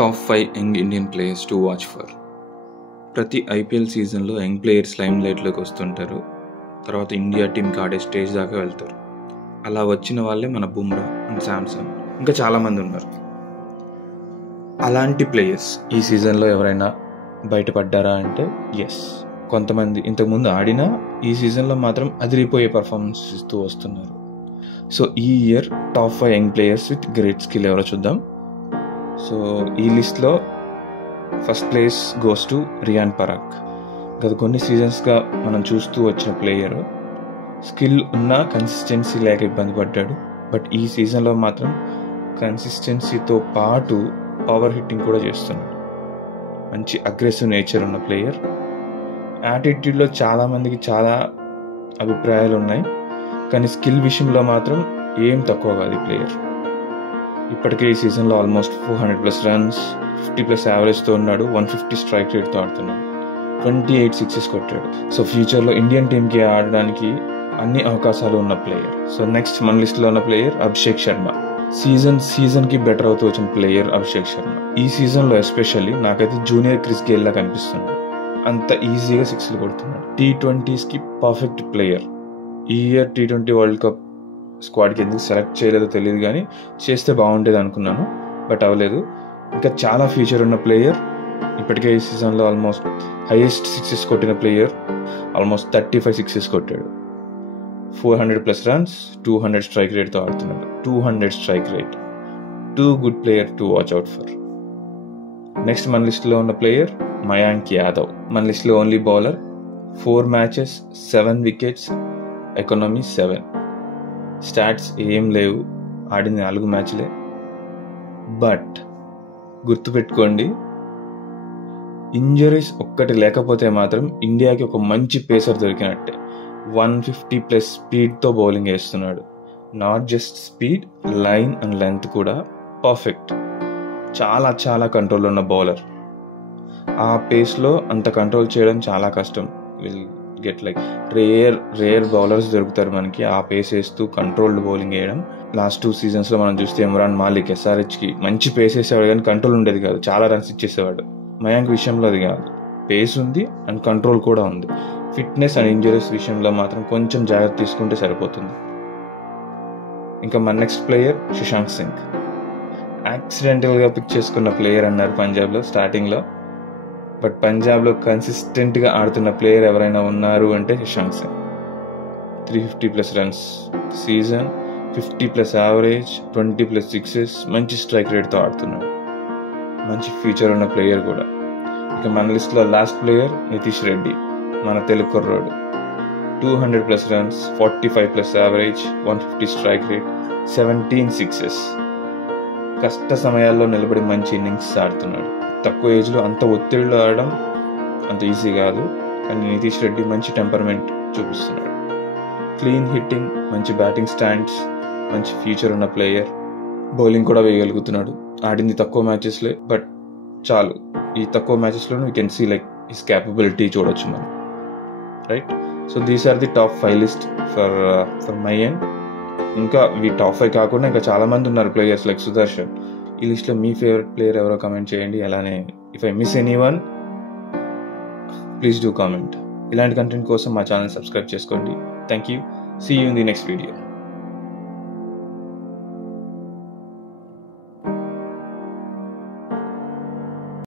Top 5 young Indian players to watch for. ప్రతి IPL సీజన్లో young players lime లైట్లోకి వస్తుంటారు. తర్వాత ఇండియా టీంకి ఆడే స్టేజ్ దాకా వెళ్తారు. అలా వచ్చిన వాళ్ళే మన బుమ్రా అండ్ శాంసన్, ఇంకా చాలామంది ఉన్నారు. అలాంటి ప్లేయర్స్ ఈ సీజన్లో ఎవరైనా బయటపడ్డారా అంటే ఎస్, కొంతమంది ఇంతకుముందు ఆడినా ఈ సీజన్లో మాత్రం అదిరిపోయే పర్ఫార్మెన్స్ ఇస్తూ వస్తున్నారు. సో ఈ year top 5 young players with great skill ఎవరో చూద్దాం. సో ఈ లిస్ట్లో first place goes to Riyan Parag. గత కొన్ని సీజన్స్గా మనం చూస్తూ వచ్చిన ప్లేయర్, స్కిల్ ఉన్నా కన్సిస్టెన్సీ లేక ఇబ్బంది పడ్డాడు. బట్ ఈ సీజన్లో మాత్రం కన్సిస్టెన్సీతో పాటు పవర్ హిట్టింగ్ కూడా చేస్తున్నాడు. మంచి అగ్రెసివ్ నేచర్ ఉన్న ప్లేయర్. యాటిట్యూడ్లో చాలామందికి చాలా అభిప్రాయాలు ఉన్నాయి, కానీ స్కిల్ విషయంలో మాత్రం ఏం తక్కువ కాదు ఈ ప్లేయర్. ఇప్పటికే ఈ సీజన్లో ఆల్మోస్ట్ 400+ రన్స్, 50+ యావరేజ్తో ఉన్నాడు. 150 స్ట్రైక్ రేట్తో ఆడుతున్నాడు. 28 సిక్సెస్ కొట్టాడు. సో ఫ్యూచర్లో ఇండియన్ టీంకి ఆడడానికి అన్ని అవకాశాలు ఉన్న ప్లేయర్. సో నెక్స్ట్ మన లిస్ట్లో ఉన్న ప్లేయర్ అభిషేక్ శర్మ. సీజన్కి బెటర్ అవుతూ వచ్చిన ప్లేయర్ అభిషేక్ శర్మ. ఈ సీజన్లో ఎస్పెషల్లీ నాకైతే జూనియర్ క్రిస్ గేల్ లా కనిపిస్తున్నాడు. అంత ఈజీగా సిక్స్లు కొడుతున్నాడు. T20స్కి పర్ఫెక్ట్ ప్లేయర్. ఈ ఇయర్ T20 వరల్డ్ కప్ స్క్వాడ్కి ఎందుకు సెలెక్ట్ చేయలేదో తెలియదు, కానీ చేస్తే బాగుండేది అనుకున్నాను, బట్ అవ్వలేదు. ఇంకా చాలా ఫ్యూచర్ ఉన్న ప్లేయర్. ఇప్పటికే ఈ సీజన్లో ఆల్మోస్ట్ హైయెస్ట్ సిక్సెస్ కొట్టిన ప్లేయర్. ఆల్మోస్ట్ 35 సిక్సెస్ కొట్టాడు. 400+ రన్స్, 200 స్ట్రైక్ రేట్తో ఆడుతున్నాడు. 200 strike rate. Too good player to watch out for. Next మన లిస్ట్లో ఉన్న ప్లేయర్ మయాంక్ యాదవ్. మన లిస్ట్లో only bowler. 4 matches, 7 wickets, economy 7. Stats ఏం లేవు, ఆడింది 4 మ్యాచ్లే. బట్ గుర్తుపెట్టుకోండి, ఇంజరీస్ ఒక్కటి లేకపోతే మాత్రం ఇండియాకి ఒక మంచి పేసర్ దొరికినట్టే. 150+ స్పీడ్తో బౌలింగ్ వేస్తున్నాడు. Not just speed, line and length కూడా పర్ఫెక్ట్. చాలా చాలా కంట్రోల్ ఉన్న బౌలర్. ఆ పేస్లో అంత కంట్రోల్ చేయడం చాలా కష్టం. Will get like rare bowlers దొరుకుతారు మనకి ఆ పేస్ వేస్తూ కంట్రోల్డ్ బౌలింగ్ వేయడం. లాస్ట్ 2 సీజన్స్లో మనం చూస్తే ఇమ్రాన్ మాలిక్ SRHకి మంచి పేస్ వేసేవాడు, కానీ కంట్రోల్ ఉండేది కాదు. చాలా రన్స్ ఇచ్చేసేవాడు. మయాంక్ విషయంలో అది కాదు. పేస్ ఉంది అండ్ కంట్రోల్ కూడా ఉంది. ఫిట్నెస్ అండ్ ఇంజరీస్ విషయంలో మాత్రం కొంచెం జాగ్రత్త తీసుకుంటే సరిపోతుంది. ఇంకా మన నెక్స్ట్ ప్లేయర్ శశాంక్ సింగ్. యాక్సిడెంటల్గా పిక్ చేసుకున్న ప్లేయర్ అన్నారు పంజాబ్లో స్టార్టింగ్లో. బట్ పంజాబ్లో కన్సిస్టెంట్గా ఆడుతున్న ప్లేయర్ ఎవరైనా ఉన్నారు అంటే Shashank Singh. 350+ runs season, 50+ average, 20+ sixes, మంచి స్ట్రైక్ రేట్తో ఆడుతున్నాడు. మంచి ఫ్యూచర్ ఉన్న ప్లేయర్ కూడా. ఇక మన లిస్ట్లో లాస్ట్ ప్లేయర్ నితీష్ రెడ్డి, మన తెలుగు కుర్రోడు. 200+ runs, 45+ average, 150 strike rate, 17 sixes. కష్ట సమయాల్లో నిలబడి మంచి ఇన్నింగ్స్ ఆడుతున్నాడు. తక్కువ ఏజ్లో అంత ఒత్తిడిలో ఆడడం అంత ఈజీ కాదు, కానీ నితీష్ రెడ్డి మంచి టెంపర్మెంట్ చూపిస్తున్నాడు. క్లీన్ హిట్టింగ్, మంచి బ్యాటింగ్ స్టాండ్స్, మంచి ఫ్యూచర్ ఉన్న ప్లేయర్. బౌలింగ్ కూడా వేయగలుగుతున్నాడు. ఆడింది తక్కువ మ్యాచెస్లే, బట్ చాలు. ఈ తక్కువ మ్యాచెస్లో we can see like his capability చూడొచ్చు మనం, right? So these are the top 5 list for my end. ఇంకా ఈ టాప్ 5 కాకుండా ఇంకా చాలామంది ఉన్నారు ప్లేయర్స్ లైక్ సుదర్శన్. ఈ లిస్ట్లో మీ ఫేవరెట్ ప్లేయర్ ఎవరో కామెంట్ చేయండి. అలానే if I miss anyone please do comment. ఇలాంటి కంటెంట్ కోసం మా ఛానల్ సబ్స్క్రైబ్ చేసుకోండి. Thank you. See you in the next video.